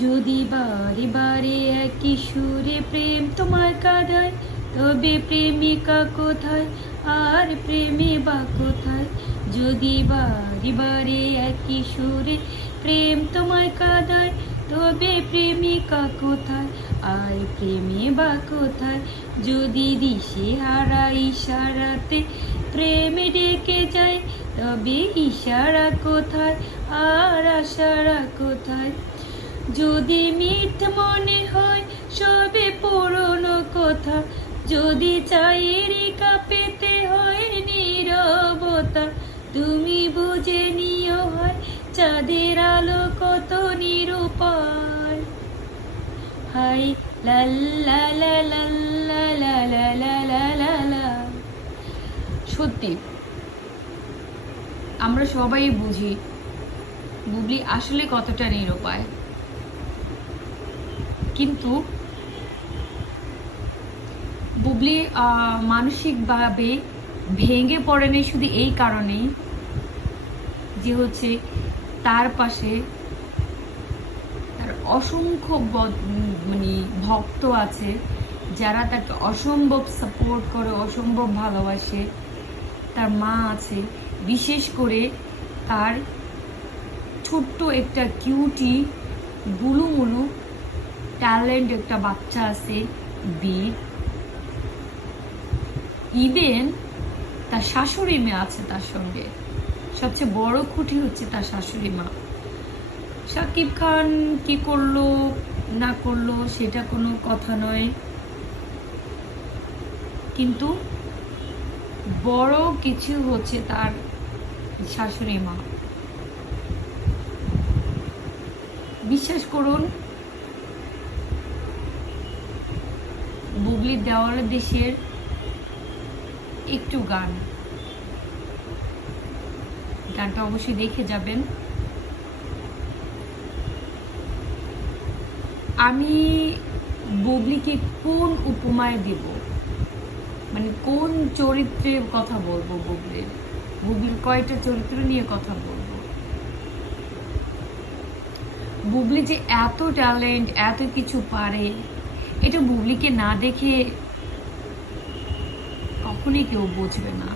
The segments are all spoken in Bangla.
যদি বারে বারে একই সুরে প্রেম তোমার কাঁদায়, তবে প্রেমিকা কোথায়? আর প্রেমে বা কোথায়? যদি বারে বারে একই সুরে প্রেম তোমায় কাঁদায়, তবে প্রেমিকা কোথায়? আর প্রেমে বা কোথায়? যদি দিশে হারা ইশারাতে প্রেমে ডেকে যায়, তবে ইশারা কোথায়? আর আশারা কোথায়? যদি মিথ মনে হয় সবে পুরনো কথা যদি চাই পেতে হয় নিরবতা তুমি বুঝে নিও হয় চাঁদের আলো কত নিরূপায় হাই সত্যি আমরা সবাই বুঝি বুবলি আসলে কতটা নিরুপায় কিন্তু বুবলি মানসিকভাবে ভেঙে পড়েনি শুধু এই কারণেই যে হচ্ছে তার পাশে তার অসংখ্য মানে ভক্ত আছে যারা তাকে অসম্ভব সাপোর্ট করে, অসম্ভব ভালোবাসে। তার মা আছে। বিশেষ করে তার ছোট্ট একটা কিউটি গুলুমুলু ট্যালেন্ট একটা বাচ্চা আছে বীর ইভেন তার শাশুড়ি মেয়ে আছে তার সঙ্গে। সবচেয়ে বড় খুঁটি হচ্ছে তার শাশুড়ি মা। সাকিব খান কি করল, না করল, সেটা কোনো কথা নয়। কিন্তু বড় কিছু হচ্ছে তার শাশুড়ি মা। বিশ্বাস করুন বুবলির দেওয়ালে দেশের একটু গান। গানটা অবশ্যই দেখে যাবেন। আমি বুবলিকে কোন উপমায় দেব? মানে কোন চরিত্রের কথা বলব বুবলির? বুবলির কয়টা চরিত্র নিয়ে কথা বলব? বুবলি যে এত ট্যালেন্ট এত কিছু পারে এটা বুবলিকে না দেখে কখনই কেউ বুঝবে না।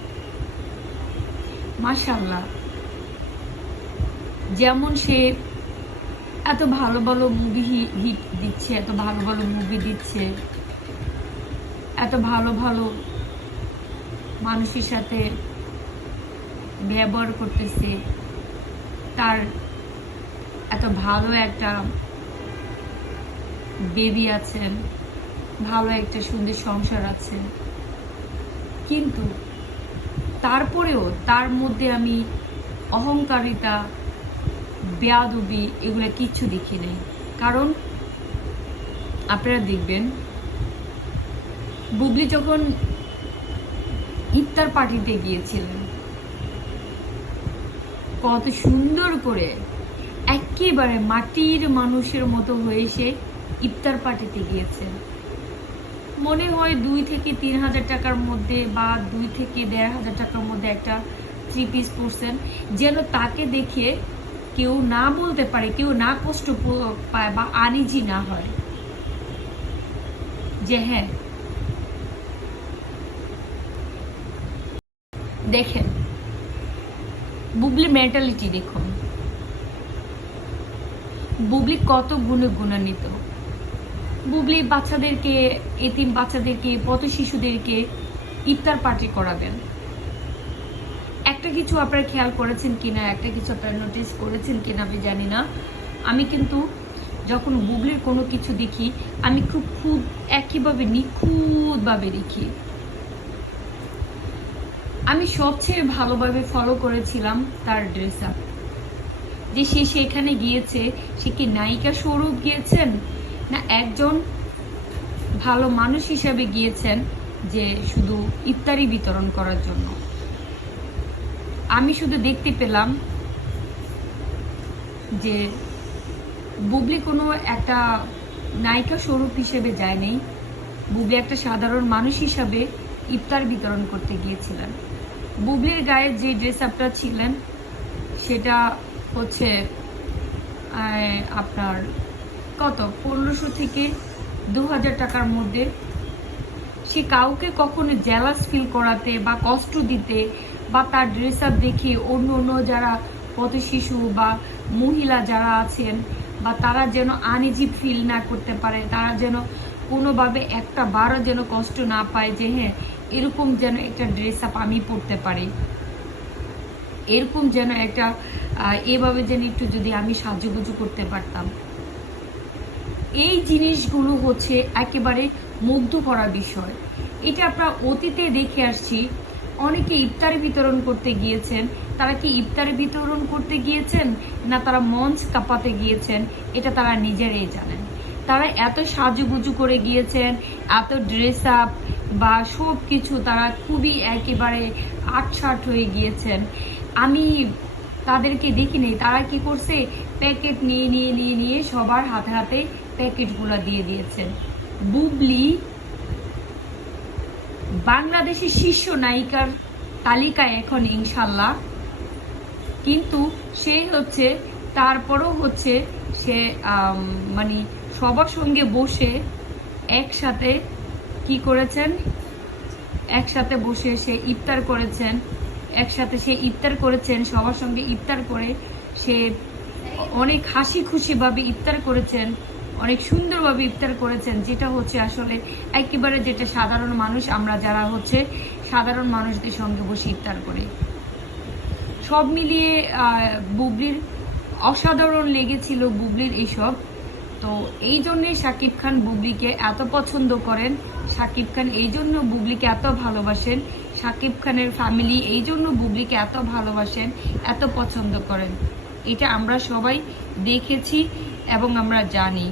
মাশাল্লাহ যেমন সে এত ভালো ভালো মুভি হিট দিচ্ছে, এত ভালো ভালো মুভি দিচ্ছে, এত ভালো ভালো মানুষের সাথে ব্যবহার করতেছে, তার এত ভালো একটা বেবি আছেন, ভালো একটা সুন্দর সংসার আছে। কিন্তু তারপরেও তার মধ্যে আমি অহংকারিতা, বেয়াদবি এগুলো কিচ্ছু দেখি নাই। কারণ আপনারা দেখবেন, বুবলি যখন ইফতার পার্টিতে গিয়েছিলেন, কত সুন্দর করে একেবারে মাটির মানুষের মতো হয়ে সে ইফতার পার্টিতে গিয়েছেন মনে হয় দুই থেকে তিন হাজার টাকার মধ্যে বা দুই থেকে দেড় হাজার টাকার মধ্যে একটা থ্রি পিস পরছেন। যেন তাকে দেখে কেউ না বলতে পারে, কেউ না কষ্ট পায় বা আনিজি না হয়। যে হ্যাঁ। দেখেন, বুবলি মেন্টালিটি দেখুন। বুবলি কত গুণে গুণান্বিত। বুবলি বাচ্চাদেরকে, এতিম বাচ্চাদেরকে পথ শিশুদেরকে ইফতার পার্টি করাবেন। একটা কিছু আপনারা খেয়াল করেছেন কিনা, একটা কিছু আপনারা নোটিস করেছেন কিনা আমি জানি না। আমি কিন্তু যখন বুবলির কোনো কিছু দেখি, আমি খুব খুব একইভাবে নিখুঁতভাবে দেখি। আমি সবচেয়ে ভালোভাবে ফলো করেছিলাম তার ড্রেস আপ যে সে সেখানে গিয়েছে, সে কি নায়িকা স্বরূপ গিয়েছেন? না, একজন ভালো মানুষ হিসাবে গিয়েছেন যে শুধু ইফতারি বিতরণ করার জন্য। আমি শুধু দেখতে পেলাম যে বুবলি কোনো একটা নায়িকা স্বরূপ হিসেবে যায়নি বুবলি একটা সাধারণ মানুষ হিসাবে ইফতার বিতরণ করতে গিয়েছিলেন। বুবলির গায়ে যে ড্রেস আপটা ছিলেন, সেটা হচ্ছে আপনার কত? পনেরোশো থেকে দু হাজার টাকার মধ্যে। সে কাউকে কখনো জেলাস ফিল করাতে বা কষ্ট দিতে বা তার ড্রেস আপ দেখে অন্য অন্য যারা পথ শিশু বা মহিলা যারা আছেন বা তারা যেন আনইজি ফিল না করতে পারে, তারা যেন কোনোভাবে একটা বারও যেন কষ্ট না পায় যে হ্যাঁ এরকম যেন একটা ড্রেস আপ আমি পরতে পারি। এরকম যেন একটা এভাবে যেন একটু যদি আমি সাজুগুজু করতে পারতাম। এই জিনিসগুলো হচ্ছে একেবারে মুগ্ধ করা বিষয়। এটা আমরা অতীতে দেখে আসছি। অনেকে ইফতার বিতরণ করতে গিয়েছেন। তারা কি ইফতার বিতরণ করতে গিয়েছেন না তারা মঞ্চ কাঁপাতে গিয়েছেন? এটা তারা নিজেরাই জানেন। তারা এত সাজুগুজু করে গিয়েছেন, এত ড্রেস আপ বা সব কিছু তারা খুবই একেবারে আটসাট হয়ে গিয়েছেন। আমি তাদেরকে দেখিনি তারা কি করছে? প্যাকেট নিয়ে নিয়ে নিয়ে নিয়ে সবার হাতে হাতে প্যাকেটগুলো দিয়ে দিয়েছেন। বুবলি বাংলাদেশের শীর্ষ নায়িকার তালিকায় এখন ইনশাল্লাহ কিন্তু সে হচ্ছে, তারপরও হচ্ছে সে মানে সবার সঙ্গে বসে একসাথে কি করেছেন? একসাথে বসে সে ইফতার করেছেন। একসাথে সে ইফতার করেছেন, সবার সঙ্গে ইফতার করে সে অনেক হাসি খুশিভাবে ইফতার করেছেন। অনেক সুন্দরভাবে ইফতার করেছেন, যেটা হচ্ছে আসলে একেবারে যেটা সাধারণ মানুষ, আমরা যারা হচ্ছে সাধারণ মানুষদের সঙ্গে বসে ইফতার করি। সব মিলিয়ে বুবলির অসাধারণ লেগেছিল বুবলির এইসব তো এই জন্যে শাকিব খান বুবলিকে এত পছন্দ করেন। শাকিব খান এই জন্য বুবলিকে এত ভালোবাসেন। শাকিব খানের ফ্যামিলি এই জন্য বুবলিকে এত ভালোবাসেন, এত পছন্দ করেন। এটা আমরা সবাই দেখেছি এবং আমরা জানি।